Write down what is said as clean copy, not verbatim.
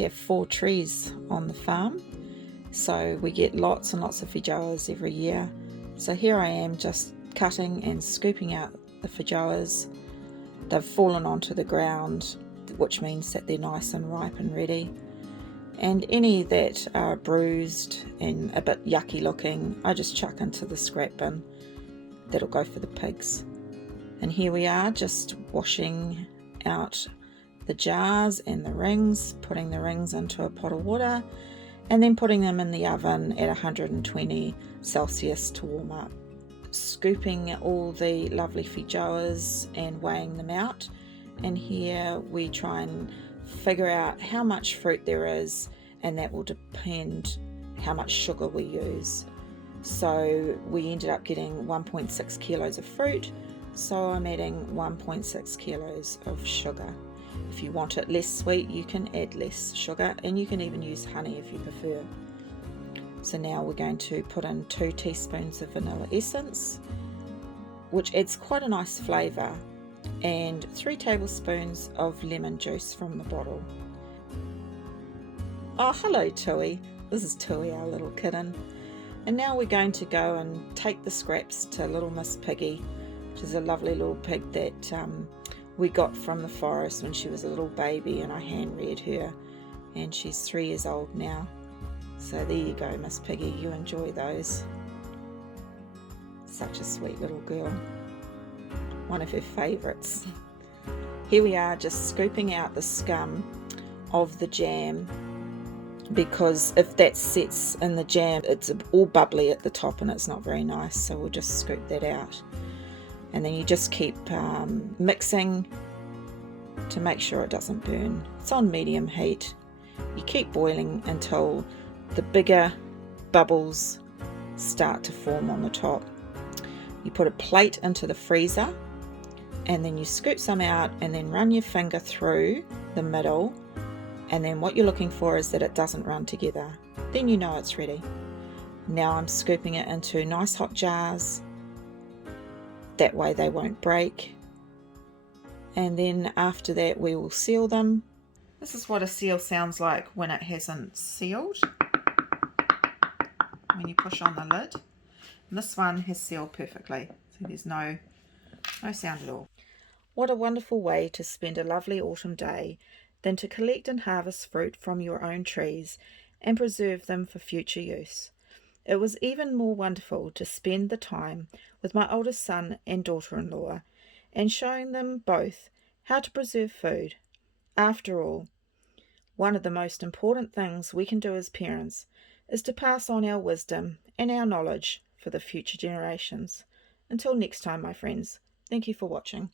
We have 4 trees on the farm, so we get lots and lots of feijoas every year. So here I am just cutting and scooping out the feijoas. They've fallen onto the ground, which means that they're nice and ripe and ready. And any that are bruised and a bit yucky looking, I just chuck into the scrap bin. That'll go for the pigs. And here we are, just washing out the jars and the rings, putting the rings into a pot of water, and then putting them in the oven at 120 Celsius to warm up. Scooping all the lovely feijoas and weighing them out. And here we try and figure out how much fruit there is, and that will depend how much sugar we use. So we ended up getting 1.6 kilos of fruit, so I'm adding 1.6 kilos of sugar. If you want it less sweet, you can add less sugar, and you can even use honey if you prefer. So now we're going to put in 2 teaspoons of vanilla essence, which adds quite a nice flavour, and 3 tablespoons of lemon juice from the bottle. Oh, hello Tui. This is Tui, our little kitten. And now we're going to go and take the scraps to little Miss Piggy, which is a lovely little pig that we got from the forest when she was a little baby, and I hand reared her, and she's 3 years old now. So there you go, Miss Piggy, you enjoy those. Such a sweet little girl. One of her favourites. Here we are, just scooping out the scum of the jam, because if that sets in the jam, it's all bubbly at the top and it's not very nice, so we'll just scoop that out. And then you just keep mixing to make sure it doesn't burn. It's on medium heat. You keep boiling until the bigger bubbles start to form on the top. You put a plate into the freezer, and then you scoop some out and then run your finger through the middle, and then what you're looking for is that it doesn't run together. Then you know it's ready. Now I'm scooping it into nice hot jars, that way they won't break, and then after that we will seal them. This is what a seal sounds like when it hasn't sealed, when you push on the lid. And this one has sealed perfectly, so there's no sound at all. What a wonderful way to spend a lovely autumn day than to collect and harvest fruit from your own trees and preserve them for future use. It was even more wonderful to spend the time with my oldest son and daughter-in-law and showing them both how to preserve food. After all, one of the most important things we can do as parents is to pass on our wisdom and our knowledge for the future generations. Until next time, my friends, thank you for watching.